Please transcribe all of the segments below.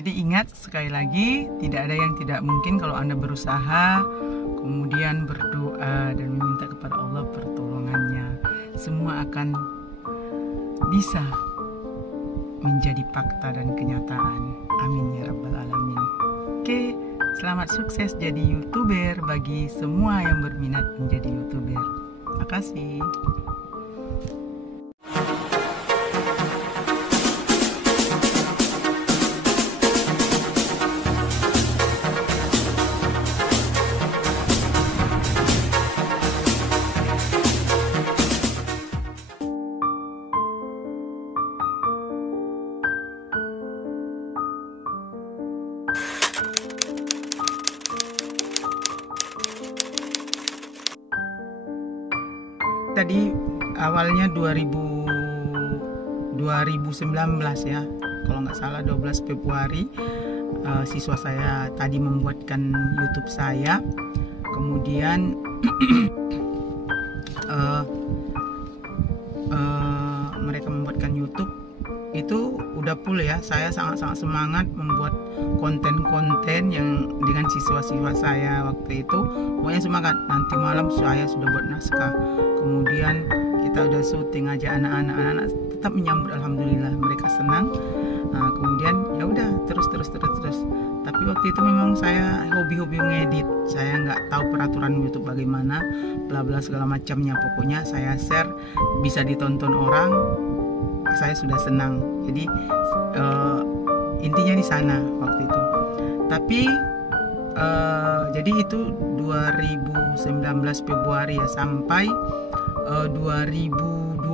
Jadi ingat sekali lagi, tidak ada yang tidak mungkin kalau Anda berusaha, kemudian berdoa dan meminta kepada Allah pertolongannya. Semua akan bisa menjadi fakta dan kenyataan. Amin ya rabbal alamin. Oke, selamat sukses jadi YouTuber bagi semua yang berminat menjadi YouTuber. Terima kasih. Tadi awalnya 2019 ya, kalau nggak salah 12 Februari siswa saya tadi membuatkan YouTube saya, kemudian mereka membuatkan YouTube itu udah full ya. Saya sangat-sangat semangat membuat konten-konten yang dengan siswa-siswa saya waktu itu. Pokoknya semangat, nanti malam saya sudah buat naskah, kemudian kita udah syuting aja, anak-anak tetap menyambut, alhamdulillah mereka senang. Nah, kemudian ya udah terus. Tapi waktu itu memang saya hobi ngedit, saya nggak tahu peraturan YouTube bagaimana, bla bla segala macamnya. Pokoknya saya share, bisa ditonton orang, saya sudah senang. Jadi intinya di sana waktu itu. Tapi jadi itu 2019 Februari ya, sampai 2020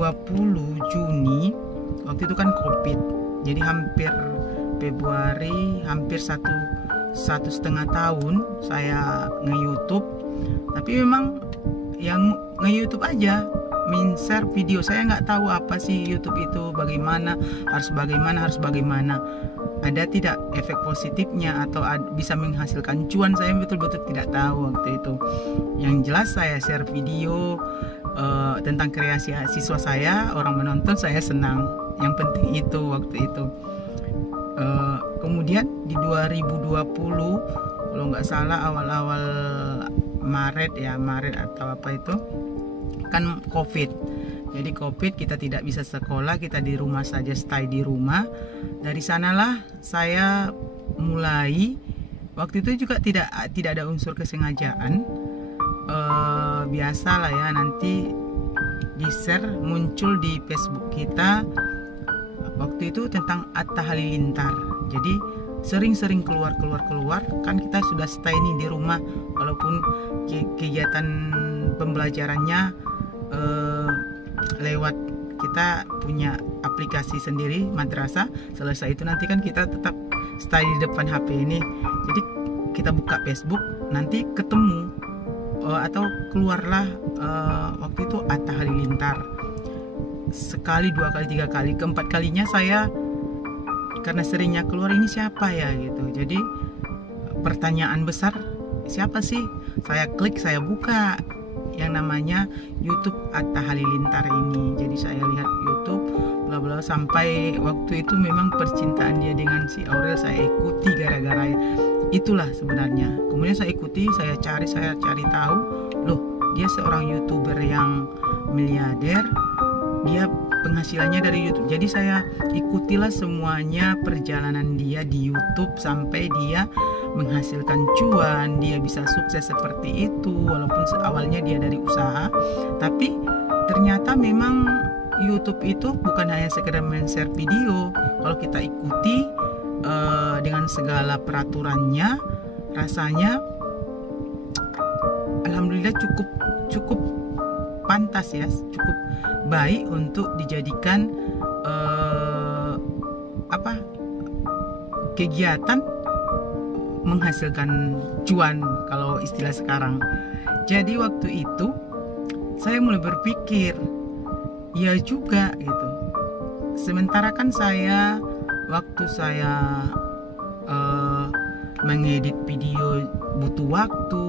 Juni. Waktu itu kan COVID, jadi hampir Februari, hampir satu setengah tahun saya nge-YouTube. Tapi memang yang nge-YouTube aja, share video. Saya nggak tahu apa sih YouTube itu, bagaimana, harus bagaimana. Ada tidak efek positifnya atau bisa menghasilkan cuan, saya betul-betul tidak tahu waktu itu. Yang jelas saya share video tentang kreasi siswa saya, orang menonton, saya senang. Yang penting itu waktu itu. Kemudian di 2020 kalau nggak salah awal-awal Maret atau apa itu kan COVID. Jadi COVID, kita tidak bisa sekolah, kita di rumah saja, stay di rumah. Dari sanalah saya mulai. Waktu itu juga tidak ada unsur kesengajaan. Biasalah ya, nanti di share muncul di Facebook kita waktu itu tentang Atta Halilintar. Jadi sering keluar kan kita sudah stay nih di rumah, walaupun kegiatan pembelajarannya lewat, kita punya aplikasi sendiri madrasah. Selesai itu nanti kan kita tetap stay di depan HP ini, jadi kita buka Facebook, nanti ketemu atau keluarlah waktu itu Atta Halilintar. Sekali, dua kali, tiga kali, keempat kalinya saya karena seringnya keluar, ini siapa ya gitu. Jadi pertanyaan besar, siapa sih? Saya klik, saya buka yang namanya YouTube Atta Halilintar ini. Jadi saya lihat YouTube bla bla, sampai waktu itu memang percintaan dia dengan si Aurel saya ikuti gara-gara itulah sebenarnya. Kemudian saya ikuti, saya cari tahu, loh dia seorang YouTuber yang miliarder, dia penghasilannya dari YouTube. Jadi saya ikutilah semuanya perjalanan dia di YouTube sampai dia menghasilkan cuan, dia bisa sukses seperti itu. Walaupun awalnya dia dari usaha, tapi ternyata memang YouTube itu bukan hanya sekedar men-share video. Kalau kita ikuti dengan segala peraturannya, rasanya alhamdulillah cukup pantas ya, cukup baik untuk dijadikan kegiatan menghasilkan cuan kalau istilah sekarang. Jadi waktu itu saya mulai berpikir, ya juga gitu. Sementara kan saya waktu saya mengedit video butuh waktu,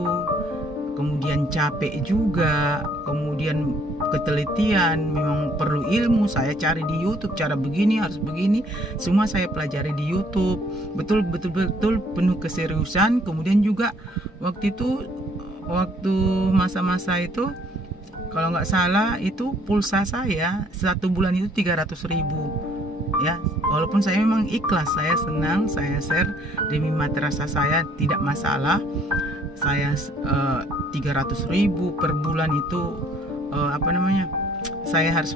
kemudian capek juga, kemudian ketelitian, memang perlu ilmu. Saya cari di YouTube cara begini, harus begini, semua saya pelajari di YouTube. Betul penuh keseriusan. Kemudian juga waktu masa-masa itu, kalau nggak salah itu pulsa saya 1 bulan itu 300.000 ya. Walaupun saya memang ikhlas, saya senang, saya share demi madrasah saya, tidak masalah. Saya 300.000 per bulan itu saya harus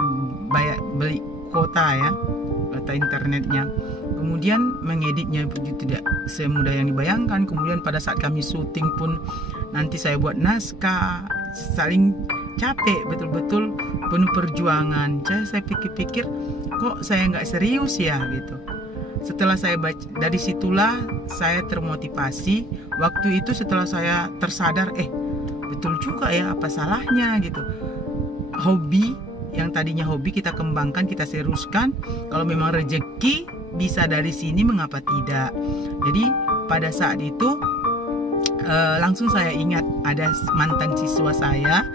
beli kuota ya, kuota internetnya. Kemudian mengeditnya tidak semudah yang dibayangkan. Kemudian pada saat kami syuting pun nanti saya buat naskah, saling capek, betul-betul penuh perjuangan. Saya pikir-pikir kok saya nggak serius ya gitu. Setelah saya baca, dari situlah saya termotivasi. Waktu itu setelah saya tersadar, betul juga ya, apa salahnya gitu. Hobi yang tadinya hobi kita kembangkan, kita seriuskan. Kalau memang rezeki bisa dari sini, mengapa tidak? Jadi pada saat itu langsung saya ingat ada mantan siswa saya,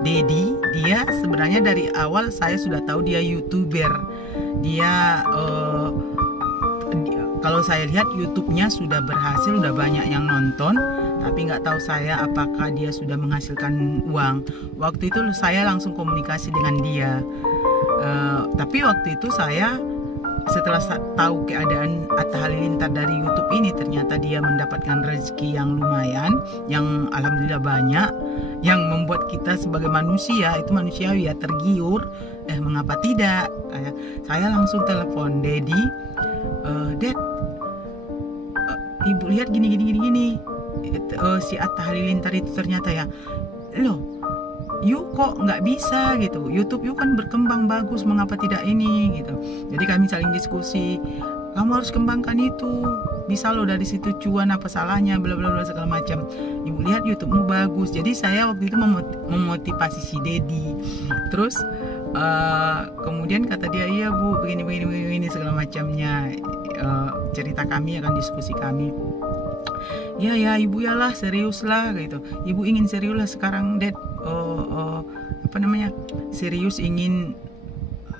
Dedi. Dia sebenarnya dari awal saya sudah tahu dia YouTuber. Dia kalau saya lihat YouTube-nya sudah berhasil, sudah banyak yang nonton, tapi nggak tahu saya apakah dia sudah menghasilkan uang. Waktu itu saya langsung komunikasi dengan dia. Tapi waktu itu saya setelah tahu keadaan Atta Halilintar dari YouTube ini, ternyata dia mendapatkan rezeki yang lumayan, yang alhamdulillah banyak, yang membuat kita sebagai manusia itu manusiawi ya, tergiur. Mengapa tidak? Saya langsung telepon Dedi, Ded, ibu lihat gini. Si Atta Halilintar itu ternyata ya, loh, yuk kok nggak bisa gitu, YouTube yuk kan berkembang bagus, mengapa tidak ini gitu. Jadi kami saling diskusi, kamu harus kembangkan itu, bisa loh dari situ cuan, apa salahnya, bla bla bla segala macam. Ibu lihat YouTube-mu bagus. Jadi saya waktu itu memotivasi si Dedi. Terus kemudian kata dia, iya bu, begini segala macamnya. Cerita kami, akan diskusi kami. Ya ibu ya lah, serius lah gitu. Ibu ingin serius lah sekarang, Ded. Serius ingin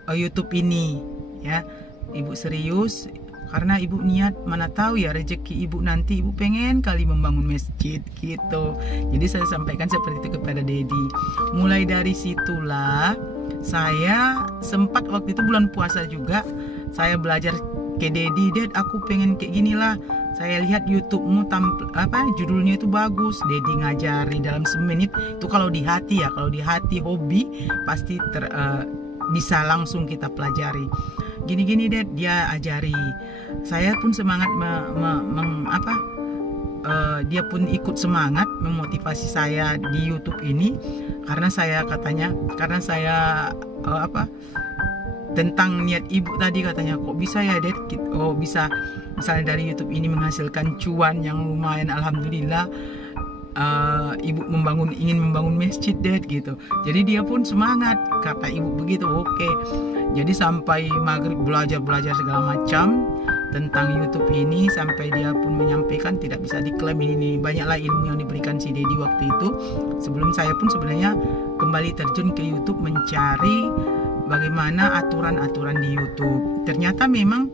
YouTube ini ya. Ibu serius karena ibu niat, mana tahu ya rezeki ibu nanti, ibu pengen kali membangun masjid gitu. Jadi saya sampaikan seperti itu kepada Dedi. Mulai dari situlah saya sempat, waktu itu bulan puasa juga, saya belajar ke Dedi. Ded, aku pengen kayak gini lah. Saya lihat YouTube-mu judulnya itu bagus. Dedi ngajari dalam semenit itu, kalau di hati ya, kalau di hati hobi pasti bisa langsung kita pelajari. Gini Ded, dia ajari. Saya pun semangat dia pun ikut semangat memotivasi saya di YouTube ini, karena saya tentang niat ibu tadi, katanya kok bisa ya Ded, bisa misalnya dari YouTube ini menghasilkan cuan yang lumayan, alhamdulillah. Ibu ingin membangun masjid Ded gitu. Jadi dia pun semangat, kata ibu begitu. Oke. Jadi sampai maghrib belajar segala macam tentang YouTube ini, sampai dia pun menyampaikan tidak bisa diklaim ini. Banyaklah ilmu yang diberikan si Dedi waktu itu. Sebelum saya pun sebenarnya kembali terjun ke YouTube mencari bagaimana aturan-aturan di YouTube. Ternyata memang,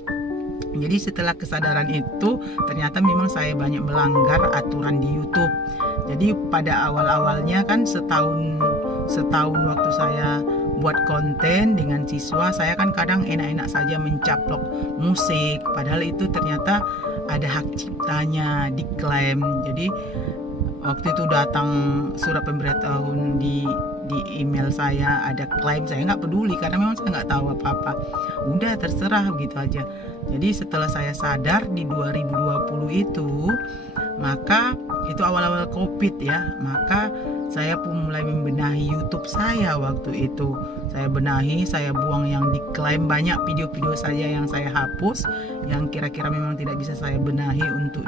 jadi setelah kesadaran itu, ternyata memang saya banyak melanggar aturan di YouTube. Jadi pada awal-awalnya kan setahun waktu saya buat konten dengan siswa, saya kan kadang enak-enak saja mencaplok musik, padahal itu ternyata ada hak ciptanya, diklaim. Jadi waktu itu datang surat pemberitahuan di email saya, ada klaim. Saya nggak peduli karena memang saya nggak tahu apa-apa, udah terserah begitu aja. Jadi setelah saya sadar di 2020 itu, maka itu awal-awal COVID ya, maka saya pun mulai membenahi YouTube saya. Waktu itu saya benahi, saya buang yang diklaim. Banyak video-video saya yang saya hapus, yang kira-kira memang tidak bisa saya benahi untuk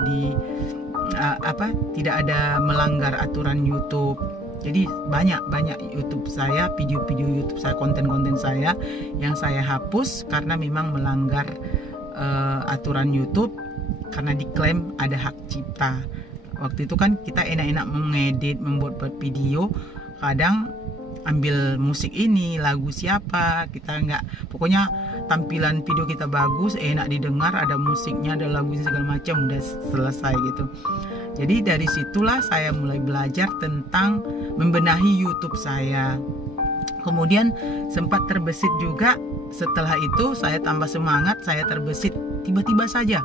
tidak ada melanggar aturan YouTube. Jadi banyak YouTube saya, video-video YouTube saya, konten-konten saya yang saya hapus karena memang melanggar aturan YouTube, karena diklaim ada hak cipta. Waktu itu kan kita enak-enak mengedit, membuat video, kadang ambil musik ini, lagu siapa, kita nggak, pokoknya tampilan video kita bagus, enak didengar, ada musiknya, ada lagunya segala macam, udah selesai gitu. Jadi dari situlah saya mulai belajar tentang membenahi YouTube saya. Kemudian sempat terbesit juga, setelah itu saya tambah semangat, saya terbesit tiba-tiba saja.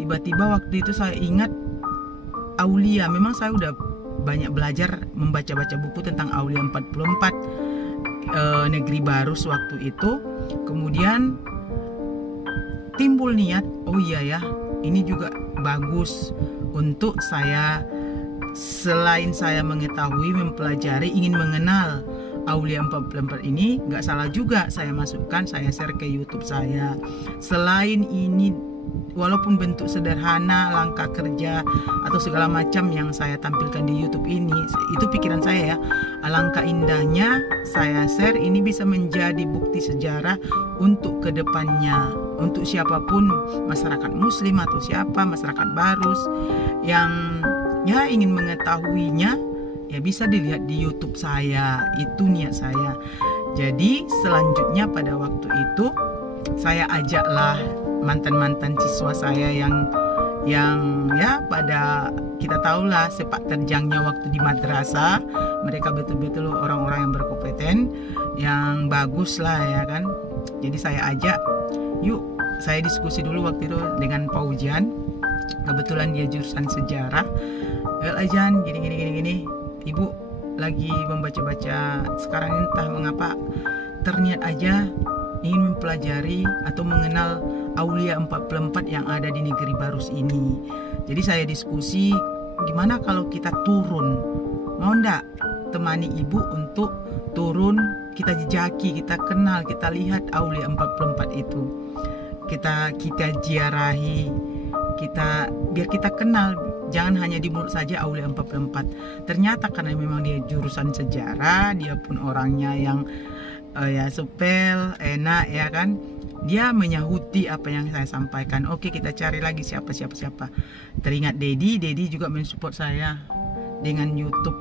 Tiba-tiba waktu itu saya ingat Aulia, memang saya udah banyak belajar membaca-baca buku tentang Aulia 44 Negeri Barus waktu itu. Kemudian timbul niat, oh iya ya, ini juga bagus untuk saya, selain saya mengetahui, mempelajari, ingin mengenal Aulia 44 ini, nggak salah juga saya masukkan, saya share ke YouTube saya. Selain ini, walaupun bentuk sederhana, langkah kerja atau segala macam yang saya tampilkan di YouTube ini, itu pikiran saya ya, alangkah indahnya saya share ini bisa menjadi bukti sejarah untuk kedepannya, untuk siapapun, masyarakat muslim atau siapa, masyarakat Barus yang ya ingin mengetahuinya, ya bisa dilihat di YouTube saya. Itu niat saya. Jadi selanjutnya pada waktu itu saya ajaklah mantan-mantan siswa saya yang ya pada, kita tahulah sepak terjangnya waktu di madrasah, mereka betul-betul orang-orang yang berkompeten, yang bagus lah ya kan. Jadi saya ajak, yuk, saya diskusi dulu waktu itu dengan Pak Ujian, kebetulan dia jurusan sejarah. Ajan, gini, ibu lagi membaca-baca sekarang ini, entah mengapa terniat aja ingin mempelajari atau mengenal Aulia 44 yang ada di Negeri Barus ini. Jadi saya diskusi, gimana kalau kita turun, mau ndak temani ibu untuk turun, kita jejaki, kita kenal, kita lihat Aulia 44 itu, kita ziarahi, biar kita kenal, jangan hanya di mulut saja Aulia 44. Ternyata karena memang dia jurusan sejarah, dia pun orangnya yang ya supel, enak ya kan, dia menyahuti apa yang saya sampaikan. Oke, kita cari lagi siapa. Teringat Dedi juga mensupport saya dengan YouTube,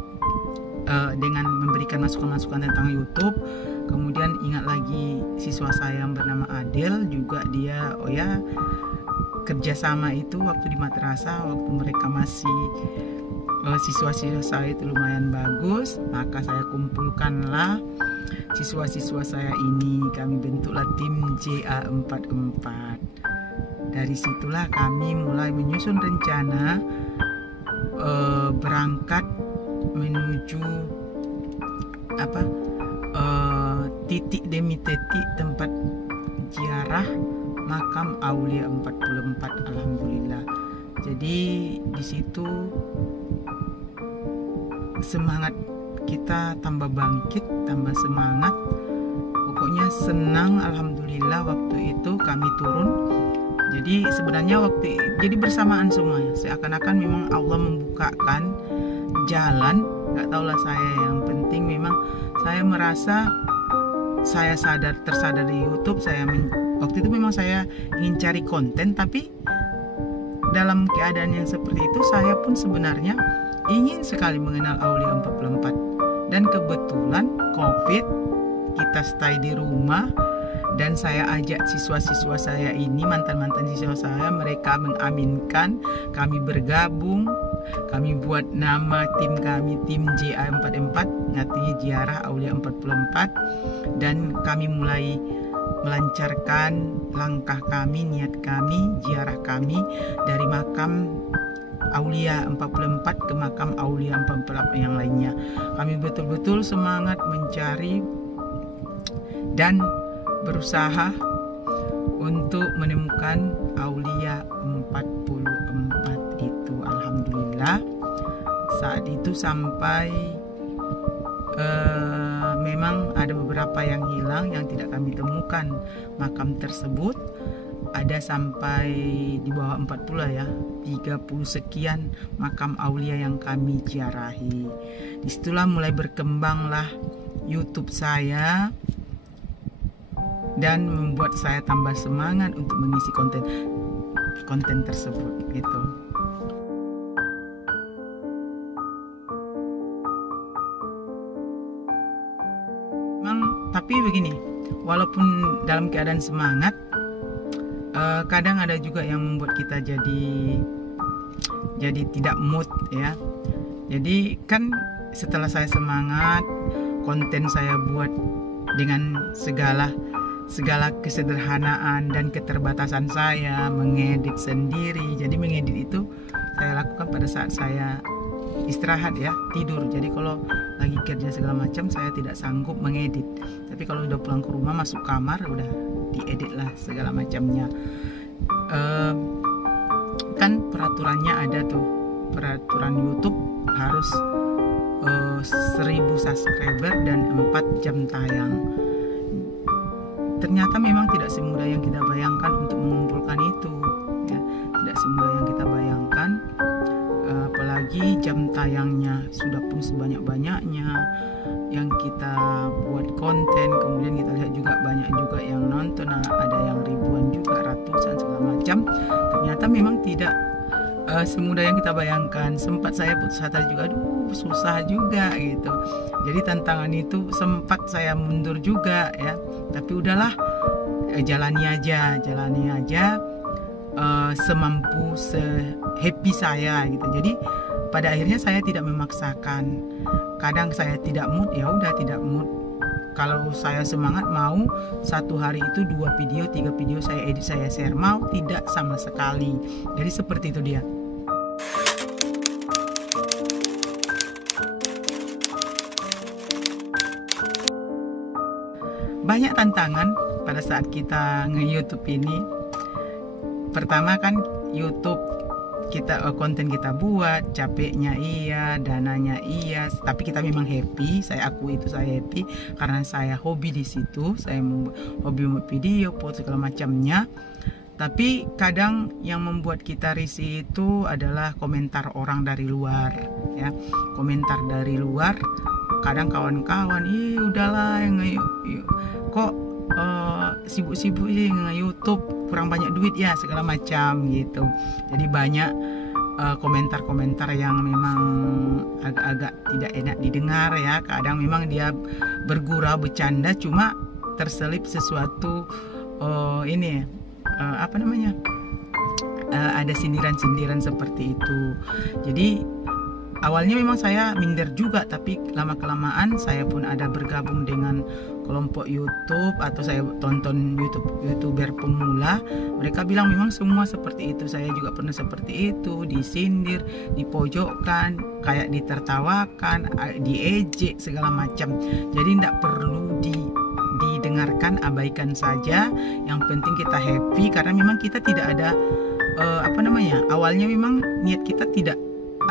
dengan memberikan masukan-masukan tentang YouTube. Kemudian ingat lagi siswa saya yang bernama Adel, juga dia kerjasama itu waktu di madrasah, waktu mereka masih siswa-siswa saya itu lumayan bagus, maka saya kumpulkanlah siswa-siswa saya ini, kami bentuklah tim JA44. Dari situlah kami mulai menyusun rencana berangkat menuju titik demi titik tempat ziarah makam Aulia 44. Alhamdulillah. Jadi di situ semangat kita tambah bangkit, tambah semangat. Pokoknya senang, alhamdulillah waktu itu kami turun. Jadi sebenarnya jadi bersamaan semuanya. Seakan-akan memang Allah membukakan jalan. Gak tahulah saya, yang penting memang saya merasa saya tersadar di YouTube. Waktu itu memang saya ingin cari konten, tapi dalam keadaan yang seperti itu saya pun sebenarnya ingin sekali mengenal Aulia 44. Dan kebetulan COVID, kita stay di rumah, dan saya ajak siswa-siswa saya ini, mantan-mantan siswa saya, mereka mengaminkan, kami bergabung, kami buat nama tim kami, tim JA44, artinya Ziarah Aulia 44, dan kami mulai melancarkan langkah kami, niat kami, ziarah kami dari makam Aulia 44 ke makam Aulia 44 yang lainnya. Kami betul-betul semangat mencari dan berusaha untuk menemukan Aulia 44 itu. Alhamdulillah saat itu sampai memang ada beberapa yang hilang, yang tidak kami temukan makam tersebut. Ada sampai di bawah 40 ya, 30 sekian makam Aulia yang kami ziarahi. Disitulah mulai berkembanglah YouTube saya dan membuat saya tambah semangat untuk mengisi konten tersebut gitu. Tapi begini, walaupun dalam keadaan semangat, kadang ada juga yang membuat kita jadi tidak mood ya. Jadi kan setelah saya semangat, konten saya buat dengan segala kesederhanaan dan keterbatasan saya, mengedit sendiri. Jadi mengedit itu saya lakukan pada saat saya istirahat ya, tidur. Jadi kalau lagi kerja segala macam saya tidak sanggup mengedit. Tapi kalau udah pulang ke rumah, masuk kamar, udah diedit lah segala macamnya. Kan peraturannya ada tuh, peraturan YouTube harus 1000 subscriber dan 4 jam tayang. Ternyata memang tidak semudah yang kita bayangkan untuk mengumpulkan itu ya. Tidak semudah yang kita bayangkan, apalagi jam tayangnya sudah pun sebanyak-banyaknya yang kita buat konten, kemudian kita lihat juga banyak juga yang nonton, ada yang ribuan juga, ratusan segala macam. Ternyata memang tidak semudah yang kita bayangkan. Sempat saya putus asa juga, aduh susah juga gitu. Jadi tantangan itu sempat saya mundur juga ya. Tapi udahlah, jalani aja semampu, sehappy saya gitu. Jadi pada akhirnya saya tidak memaksakan. Kadang saya tidak mood, ya udah tidak mood. Kalau saya semangat mau satu hari itu 2 video, 3 video saya edit, saya share, mau tidak sama sekali. Jadi seperti itu dia. Banyak tantangan pada saat kita nge-YouTube ini. Pertama kan YouTube kita konten kita buat, capeknya iya, dananya iya, tapi kita memang happy. Saya akui itu, saya happy karena saya hobi di situ. Saya hobi membuat video, foto segala macamnya. Tapi kadang yang membuat kita risih itu adalah komentar orang dari luar ya. Komentar dari luar, kadang kawan-kawan, ih udahlah yang kok sibuk-sibuk sih nge-YouTube, kurang banyak duit ya, segala macam gitu. Jadi banyak komentar-komentar yang memang agak-agak tidak enak didengar ya. Kadang memang dia bergurau, bercanda, cuma terselip sesuatu ada sindiran-sindiran seperti itu. Jadi awalnya memang saya minder juga, tapi lama-kelamaan saya pun ada bergabung dengan kelompok YouTube atau saya tonton YouTuber pemula. Mereka bilang memang semua seperti itu. Saya juga pernah seperti itu, disindir, dipojokkan, kayak ditertawakan, diejek segala macam. Jadi tidak perlu didengarkan, abaikan saja. Yang penting kita happy karena memang kita tidak ada awalnya memang niat kita tidak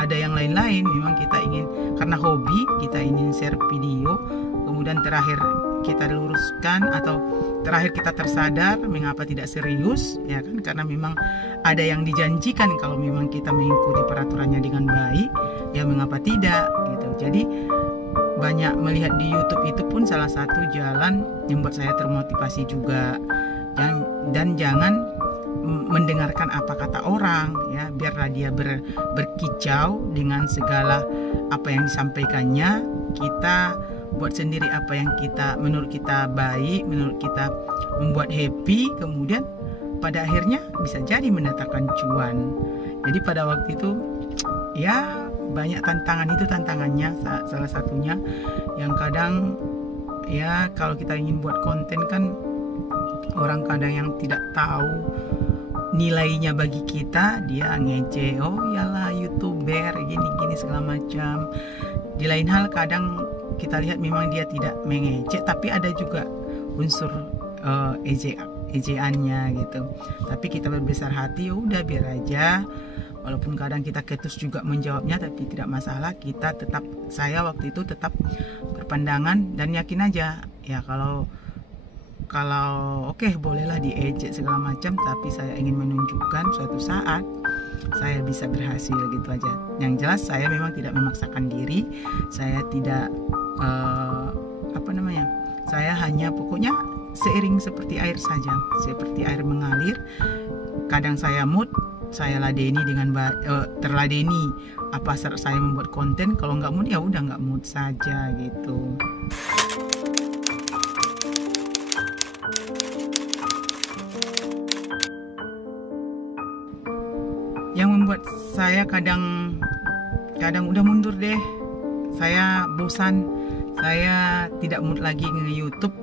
ada yang lain-lain. Memang kita ingin, karena hobi kita ingin share video, kemudian terakhir kita luruskan atau terakhir kita tersadar mengapa tidak serius ya kan, karena memang ada yang dijanjikan kalau memang kita mengikuti peraturannya dengan baik, ya mengapa tidak gitu. Jadi banyak melihat di YouTube itu pun salah satu jalan yang buat saya termotivasi juga. Dan jangan mendengarkan apa kata orang ya, biarlah dia berkicau dengan segala apa yang disampaikannya. Kita buat sendiri apa yang menurut kita baik, menurut kita membuat happy, kemudian pada akhirnya bisa jadi mendatangkan cuan. Jadi pada waktu itu ya banyak tantangan, itu tantangannya salah satunya yang kadang ya kalau kita ingin buat konten kan orang kadang yang tidak tahu nilainya bagi kita, dia ngece, oh iyalah YouTuber gini-gini segala macam. Di lain hal kadang kita lihat memang dia tidak mengejek, tapi ada juga unsur ejeannya gitu. Tapi kita berbesar hati, ya udah biar aja. Walaupun kadang kita ketus juga menjawabnya, tapi tidak masalah. Saya waktu itu tetap berpandangan dan yakin aja ya kalau oke, bolehlah diejek segala macam, tapi saya ingin menunjukkan suatu saat saya bisa berhasil gitu aja. Yang jelas saya memang tidak memaksakan diri, saya tidak saya hanya pokoknya seiring seperti air saja, seperti air mengalir. Kadang saya mood, saya ladeni dengan terladeni apa saya membuat konten. Kalau nggak mood ya udah nggak mood saja gitu. saya kadang udah mundur deh, saya bosan, saya tidak mood lagi nge-YouTube.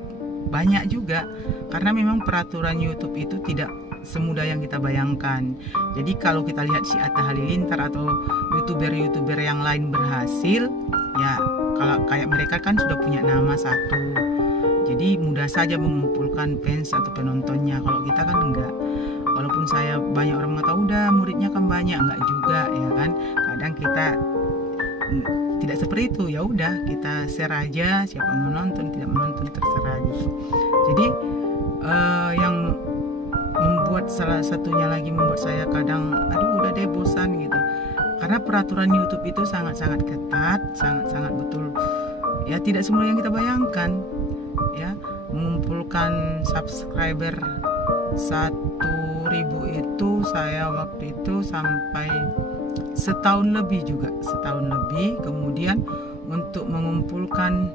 Banyak juga, karena memang peraturan YouTube itu tidak semudah yang kita bayangkan. Jadi kalau kita lihat si Atta Halilintar atau YouTuber yang lain berhasil, ya kalau kayak mereka kan sudah punya nama satu, jadi mudah saja mengumpulkan fans atau penontonnya. Kalau kita kan enggak. Walaupun saya banyak orang mengatakan udah muridnya kan banyak, enggak juga ya kan. Kadang kita tidak seperti itu, ya udah kita share aja, siapa menonton tidak menonton terserah gitu. Jadi yang membuat salah satunya lagi membuat saya kadang aduh udah deh bosan gitu, karena peraturan YouTube itu sangat-sangat ketat, sangat-sangat betul ya, tidak semua yang kita bayangkan ya. Mengumpulkan subscriber 1.000 itu saya waktu itu sampai setahun lebih. Kemudian untuk mengumpulkan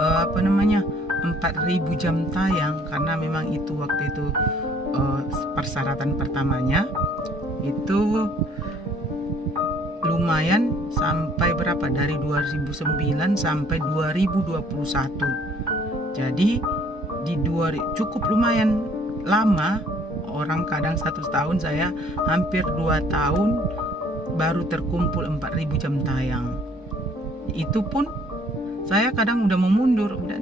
4.000 jam tayang, karena memang itu waktu itu persyaratan pertamanya itu lumayan, sampai berapa, dari 2009 sampai 2021. Jadi cukup lumayan lama. Orang kadang 1 tahun, saya hampir 2 tahun baru terkumpul 4.000 jam tayang. Itu pun saya kadang udah mau mundur, udah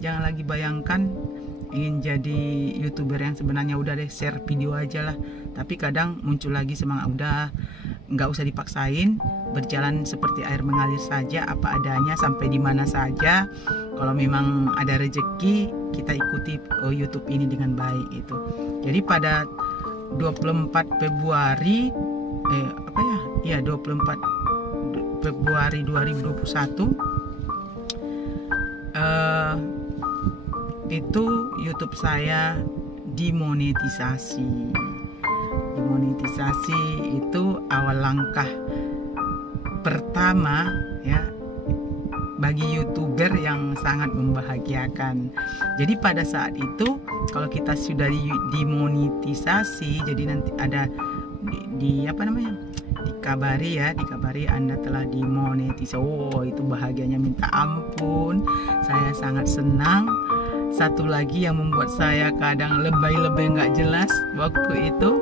jangan lagi bayangkan ingin jadi YouTuber yang sebenarnya, udah deh share video aja lah. Tapi kadang muncul lagi semangat, udah nggak usah dipaksain, berjalan seperti air mengalir saja, apa adanya, sampai di mana saja. Kalau memang ada rezeki, kita ikuti YouTube ini dengan baik itu. Jadi pada 24 Februari 24 Februari 2021 itu YouTube saya dimonetisasi. Dimonetisasi itu awal langkah pertama ya bagi YouTuber yang sangat membahagiakan. Jadi pada saat itu kalau kita sudah dimonetisasi, jadi nanti ada dikabari Anda telah dimonetisasi. Oh, itu bahagianya minta ampun. Saya sangat senang. Satu lagi yang membuat saya kadang lebay-lebay nggak jelas waktu itu,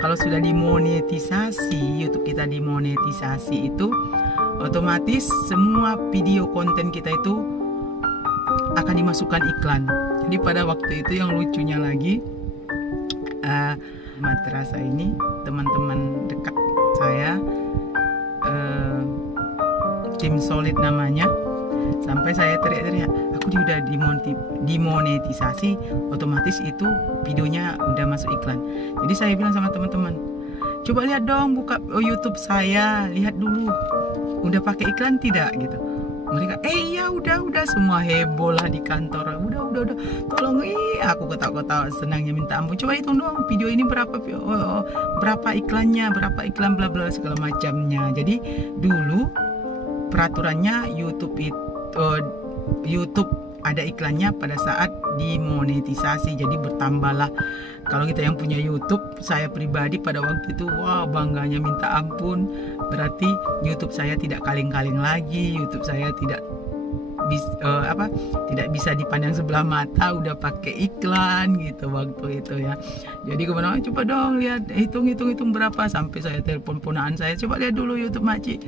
kalau sudah dimonetisasi, YouTube kita dimonetisasi itu otomatis semua video konten kita itu akan dimasukkan iklan. Jadi pada waktu itu yang lucunya lagi, madrasah ini teman-teman dekat saya, tim solid namanya, sampai saya teriak-teriak, aku udah dimonetisasi, otomatis itu videonya udah masuk iklan. Jadi saya bilang sama teman-teman, coba lihat dong, buka YouTube saya, lihat dulu udah pakai iklan tidak gitu. Mereka iya udah, semua heboh lah di kantor, udah tolong, aku ketawa-ketawa senangnya minta ampun. Coba hitung dong video ini berapa iklannya, berapa iklan bla bla segala macamnya. Jadi dulu peraturannya YouTube ada iklannya pada saat dimonetisasi, jadi bertambahlah. Kalau kita yang punya YouTube, saya pribadi pada waktu itu bangganya minta ampun. Berarti YouTube saya tidak kaleng-kaleng lagi, YouTube saya tidak bisa dipandang sebelah mata, udah pakai iklan gitu waktu itu ya. Jadi kemana, coba dong lihat, hitung berapa, sampai saya telepon ponakan saya, coba lihat dulu YouTube Maci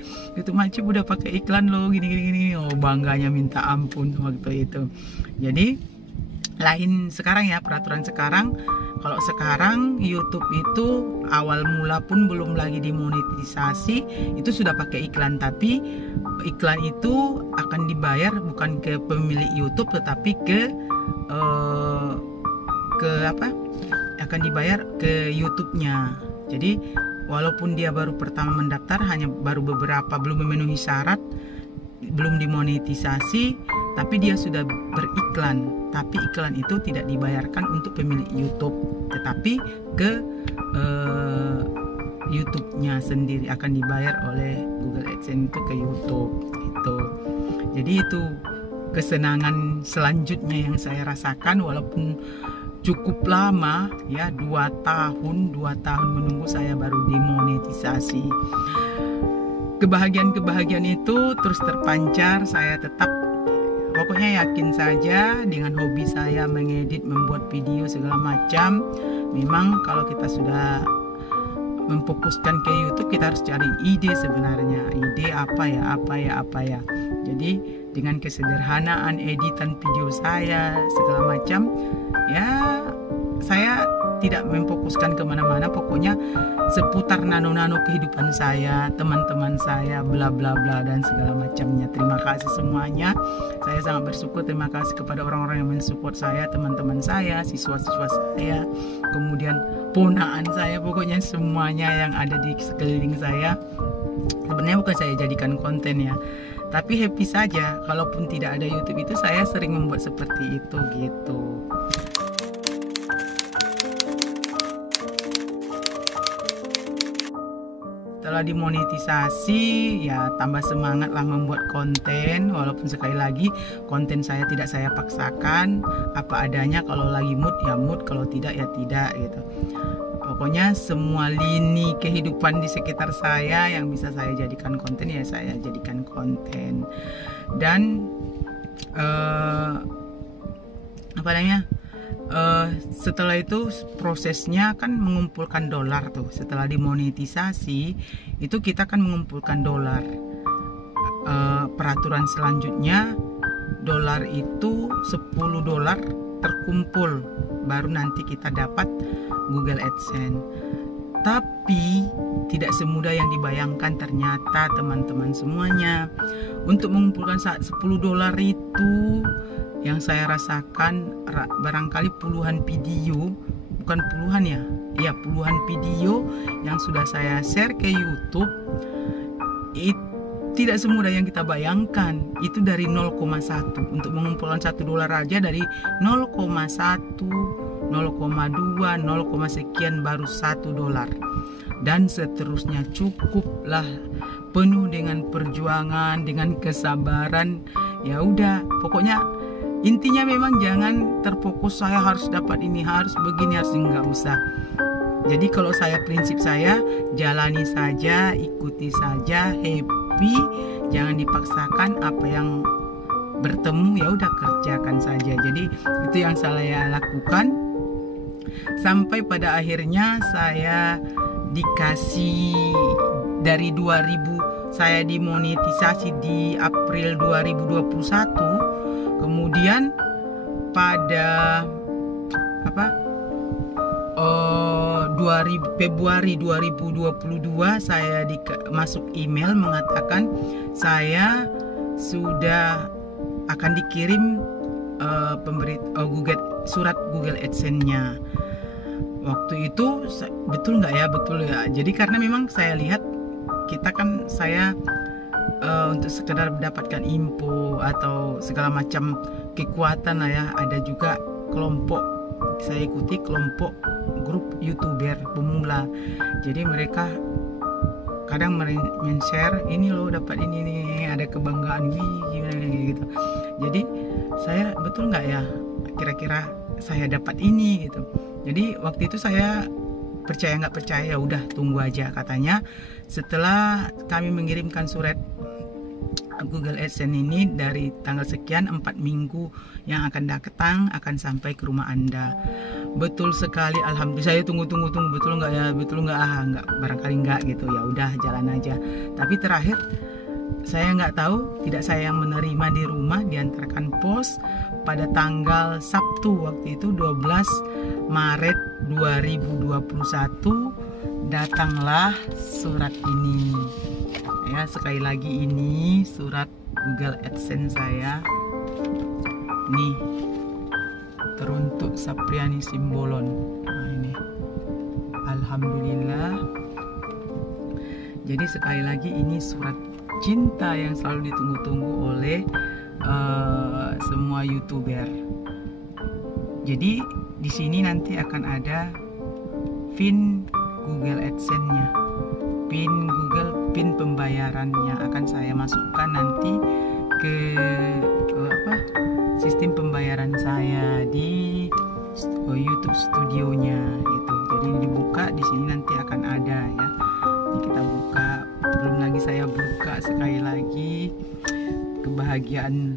udah pakai iklan loh, gini. Oh, bangganya minta ampun waktu itu. Jadi lain sekarang ya, peraturan sekarang. Kalau sekarang YouTube itu awal mula pun belum lagi dimonetisasi, itu sudah pakai iklan, tapi iklan itu akan dibayar bukan ke pemilik YouTube tetapi akan dibayar ke YouTube-nya. Jadi walaupun dia baru pertama mendaftar, hanya baru beberapa, belum memenuhi syarat, belum dimonetisasi, tapi dia sudah beriklan. Tapi iklan itu tidak dibayarkan untuk pemilik YouTube, tetapi ke YouTube-nya sendiri akan dibayar oleh Google AdSense itu ke YouTube itu. Jadi itu kesenangan selanjutnya yang saya rasakan, walaupun cukup lama ya, 2 tahun menunggu saya baru dimonetisasi. Kebahagiaan itu terus terpancar. Saya tetap pokoknya yakin saja dengan hobi saya mengedit, membuat video segala macam. Memang kalau kita sudah memfokuskan ke YouTube, kita harus cari ide sebenarnya. Ide apa ya. Jadi dengan kesederhanaan editan video saya segala macam, ya saya tidak memfokuskan kemana-mana. Pokoknya seputar nano-nano kehidupan saya, teman-teman saya, bla bla bla dan segala macamnya. Terima kasih semuanya. Saya sangat bersyukur. Terima kasih kepada orang-orang yang mensupport saya, teman-teman saya, siswa-siswa saya, kemudian ponaan saya, pokoknya semuanya yang ada di sekeliling saya. Sebenarnya bukan saya jadikan konten ya, tapi happy saja. Kalaupun tidak ada YouTube itu, saya sering membuat seperti itu gitu. Setelah dimonetisasi ya tambah semangat lah membuat konten, walaupun sekali lagi konten saya tidak saya paksakan, apa adanya. Kalau lagi mood ya mood, kalau tidak ya tidak gitu. Pokoknya semua lini kehidupan di sekitar saya yang bisa saya jadikan konten ya saya jadikan konten. Dan setelah itu prosesnya kan mengumpulkan dolar tuh. Setelah dimonetisasi itu kita kan mengumpulkan dolar. Peraturan selanjutnya dolar itu $10 terkumpul baru nanti kita dapat Google AdSense. Tapi tidak semudah yang dibayangkan ternyata teman-teman semuanya. Untuk mengumpulkan $10 itu yang saya rasakan barangkali puluhan video, bukan puluhan ya, iya puluhan video yang sudah saya share ke YouTube. Itu tidak semudah yang kita bayangkan. Itu dari 0,1 untuk mengumpulkan $1 aja, dari 0,1, 0,2, 0, sekian baru $1. Dan seterusnya, cukuplah penuh dengan perjuangan, dengan kesabaran. Ya udah, pokoknya intinya memang jangan terfokus saya harus dapat ini, harus begini, harus enggak usah. Jadi kalau saya, prinsip saya jalani saja, ikuti saja, happy, jangan dipaksakan. Apa yang bertemu ya udah kerjakan saja. Jadi itu yang saya lakukan sampai pada akhirnya saya dikasih dari 2000, saya dimonetisasi di April 2021. Kemudian pada Februari 2022 saya masuk email mengatakan saya sudah akan dikirim surat Google AdSense-nya. Waktu itu betul nggak ya? Betul ya. Jadi karena memang saya lihat kita kan untuk sekedar mendapatkan info atau segala macam kekuatan lah ya. Ada juga kelompok, saya ikuti kelompok grup YouTuber pemula. Jadi mereka kadang men-share, ini loh dapat ini nih, ada kebanggaan gimana gitu. Jadi saya betul nggak ya kira-kira saya dapat ini gitu. Jadi waktu itu saya percaya nggak percaya, udah tunggu aja katanya. Setelah kami mengirimkan surat Google AdSense ini dari tanggal sekian, 4 minggu yang akan datang akan sampai ke rumah Anda. Betul sekali, alhamdulillah. Saya tunggu betul nggak ya, betul nggak, nggak, barangkali nggak gitu. Ya udah jalan aja. Tapi terakhir saya nggak tahu, tidak saya yang menerima di rumah, diantarkan pos pada tanggal Sabtu waktu itu 12 Maret 2021 datanglah surat ini. Ya, sekali lagi ini surat Google AdSense saya. Nih, teruntuk Sapriani Simbolon. Nah, ini. Alhamdulillah. Jadi sekali lagi ini surat cinta yang selalu ditunggu-tunggu oleh semua YouTuber. Jadi di sini nanti akan ada PIN Google AdSense-nya. PIN pembayarannya akan saya masukkan nanti ke sistem pembayaran saya di YouTube studionya gitu. Jadi dibuka di sini nanti akan ada ya. Ini kita buka, belum lagi saya buka sekali lagi. Kebahagiaan,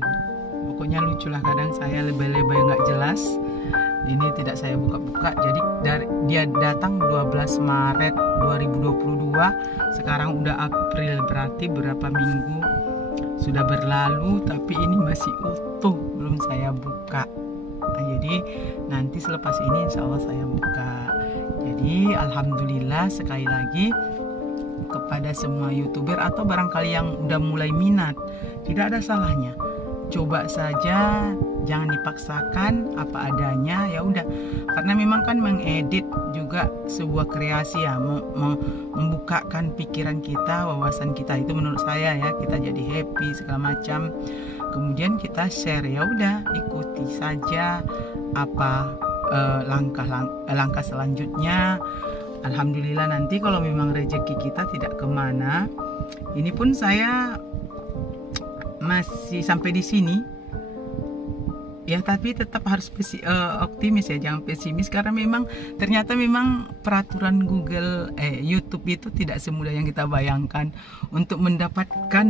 pokoknya lucu lah, kadang saya lebay-lebay nggak jelas. Ini tidak saya buka-buka. Jadi dia datang 12 Maret 2022. Sekarang udah April, berarti berapa minggu sudah berlalu, tapi ini masih utuh, belum saya buka. Nah, jadi nanti selepas ini insya Allah saya buka. Jadi alhamdulillah sekali lagi kepada semua YouTuber atau barangkali yang udah mulai minat, tidak ada salahnya. Coba saja, jangan dipaksakan, apa adanya ya udah. Karena memang kan mengedit juga sebuah kreasi ya, membukakan pikiran kita, wawasan kita, itu menurut saya ya, kita jadi happy segala macam. Kemudian kita share, ya udah ikuti saja apa langkah selanjutnya. Alhamdulillah nanti kalau memang rezeki kita tidak kemana, ini pun saya masih sampai di sini ya, tapi tetap harus optimis ya, jangan pesimis, karena memang ternyata memang peraturan YouTube itu tidak semudah yang kita bayangkan. Untuk mendapatkan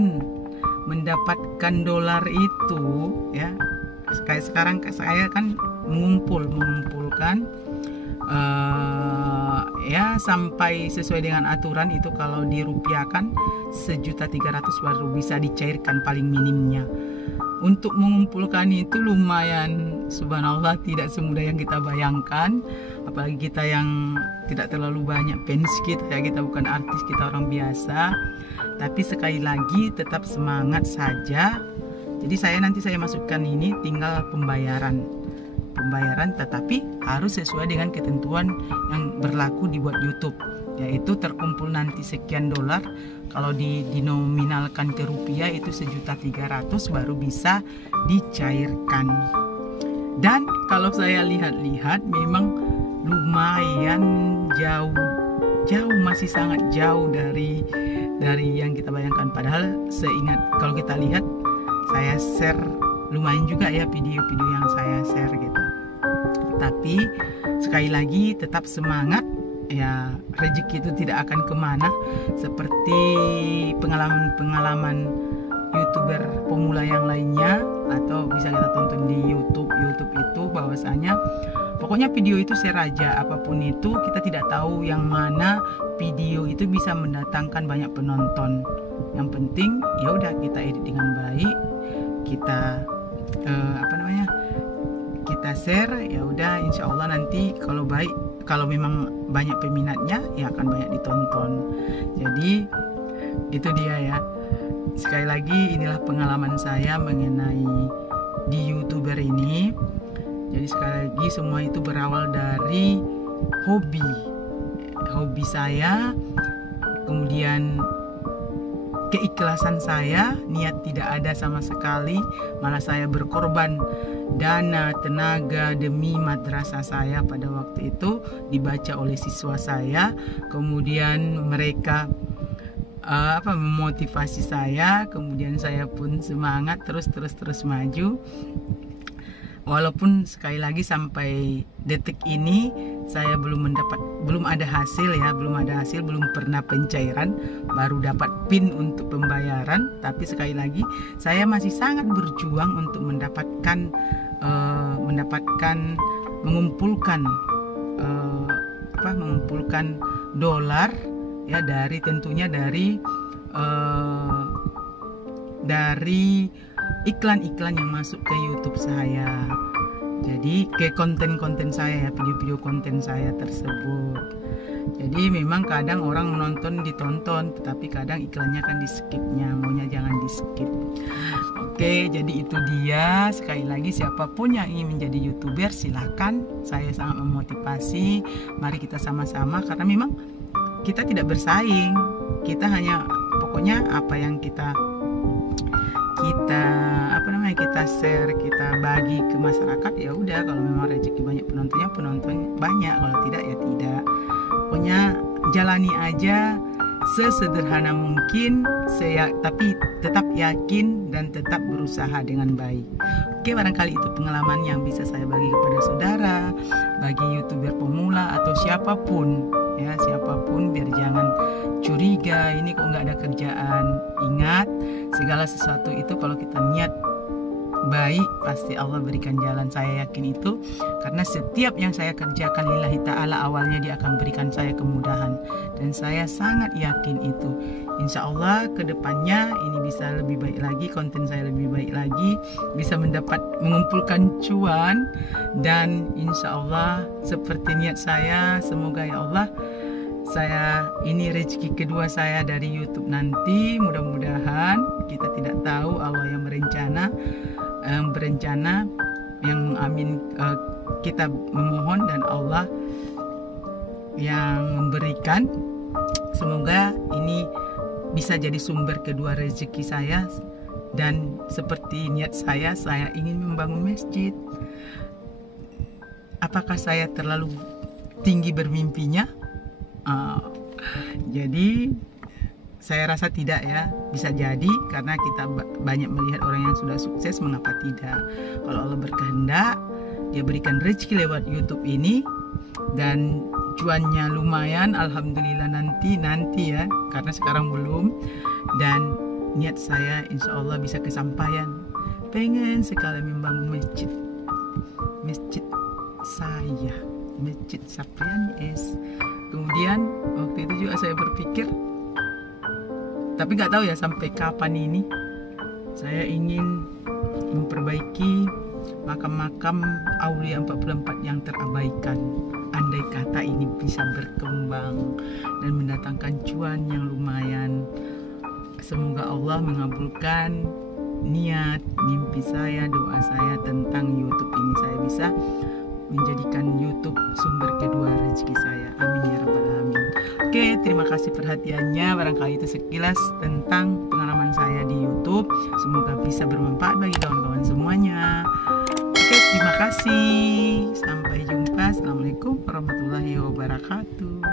dolar itu ya, kayak sekarang saya kan mengumpulkan ya sampai sesuai dengan aturan itu, kalau dirupiahkan 1.300.000 baru bisa dicairkan paling minimnya. Untuk mengumpulkan itu lumayan, subhanallah, tidak semudah yang kita bayangkan. Apalagi kita yang tidak terlalu banyak fans kita ya, kita bukan artis, kita orang biasa. Tapi sekali lagi tetap semangat saja. Jadi nanti saya masukkan ini tinggal pembayaran, tetapi harus sesuai dengan ketentuan yang berlaku dibuat YouTube, yaitu terkumpul nanti sekian dolar. Kalau dinominalkan ke rupiah itu 1.300.000 baru bisa dicairkan. Dan kalau saya lihat memang lumayan jauh, masih sangat jauh dari yang kita bayangkan. Padahal kalau kita lihat, saya share lumayan juga ya video-video yang saya share gitu. Tapi sekali lagi tetap semangat ya, rezeki itu tidak akan kemana. Seperti pengalaman YouTuber pemula yang lainnya, atau bisa kita tonton di YouTube itu bahwasanya pokoknya video itu share aja, apapun itu kita tidak tahu yang mana video itu bisa mendatangkan banyak penonton. Yang penting ya udah kita edit dengan baik, kita kita share, ya udah insya Allah nanti kalau memang banyak peminatnya ya akan banyak ditonton. Jadi itu dia ya, sekali lagi inilah pengalaman saya mengenai di YouTuber ini. Jadi sekali lagi semua itu berawal dari hobi saya, kemudian keikhlasan saya, niat tidak ada sama sekali, malah saya berkorban dana, tenaga demi madrasah saya pada waktu itu, dibaca oleh siswa saya, kemudian mereka memotivasi saya, kemudian saya pun semangat terus maju. Walaupun sekali lagi sampai detik ini saya belum ada hasil, belum pernah pencairan, baru dapat PIN untuk pembayaran. Tapi sekali lagi saya masih sangat berjuang untuk mengumpulkan dolar ya, tentunya dari iklan-iklan yang masuk ke YouTube saya. Jadi ke konten-konten saya ya, video-video konten saya tersebut. Jadi memang kadang orang ditonton, tetapi kadang iklannya kan di skipnya, maunya jangan di skip. Oke, jadi itu dia. Sekali lagi siapapun yang ingin menjadi YouTuber silahkan, saya sangat memotivasi. Mari kita sama-sama, karena memang kita tidak bersaing, kita hanya pokoknya apa yang kita share, kita bagi ke masyarakat, ya udah. Kalau memang rezeki banyak penonton banyak, kalau tidak ya tidak. Pokoknya jalani aja, sesederhana mungkin, tapi tetap yakin dan tetap berusaha dengan baik. Oke, barangkali itu pengalaman yang bisa saya bagi kepada saudara, bagi YouTuber pemula atau siapapun, ya siapapun, biar jangan curiga ini kok nggak ada kerjaan. Ingat, segala sesuatu itu kalau kita niat baik, pasti Allah berikan jalan. Saya yakin itu, karena setiap yang saya kerjakan lillahi ta'ala, awalnya dia akan berikan saya kemudahan, dan saya sangat yakin itu. Insya Allah kedepannya ini bisa lebih baik lagi, konten saya lebih baik lagi, bisa mengumpulkan cuan, dan insya Allah seperti niat saya, semoga ya Allah, saya ini rezeki kedua saya dari YouTube nanti. Mudah-mudahan, kita tidak tahu, Allah yang berencana, yang amin, kita memohon dan Allah yang memberikan. Semoga ini bisa jadi sumber kedua rezeki saya, dan seperti niat saya ingin membangun masjid. Apakah saya terlalu tinggi bermimpinya? Jadi saya rasa tidak ya, bisa jadi karena kita banyak melihat orang yang sudah sukses, mengapa tidak? Kalau Allah berkehendak, dia berikan rezeki lewat YouTube ini, dan cuannya lumayan, alhamdulillah nanti ya, karena sekarang belum. Dan niat saya insya Allah bisa kesampaian. Pengen sekali membangun masjid saya, Masjid Sapriani S. Kemudian waktu itu juga saya berpikir, tapi nggak tahu ya sampai kapan ini, saya ingin memperbaiki makam-makam Aulia 44 yang terabaikan. Andai kata ini bisa berkembang dan mendatangkan cuan yang lumayan, semoga Allah mengabulkan niat, mimpi saya, doa saya tentang YouTube ini. Saya bisa menjadikan YouTube sumber kedua rezeki saya. Amin ya rabbal alamin. Oke, terima kasih perhatiannya. Barangkali itu sekilas tentang pengalaman saya di YouTube. Semoga bisa bermanfaat bagi kawan-kawan semuanya. Oke, terima kasih. Sampai jumpa. Assalamualaikum warahmatullahi wabarakatuh.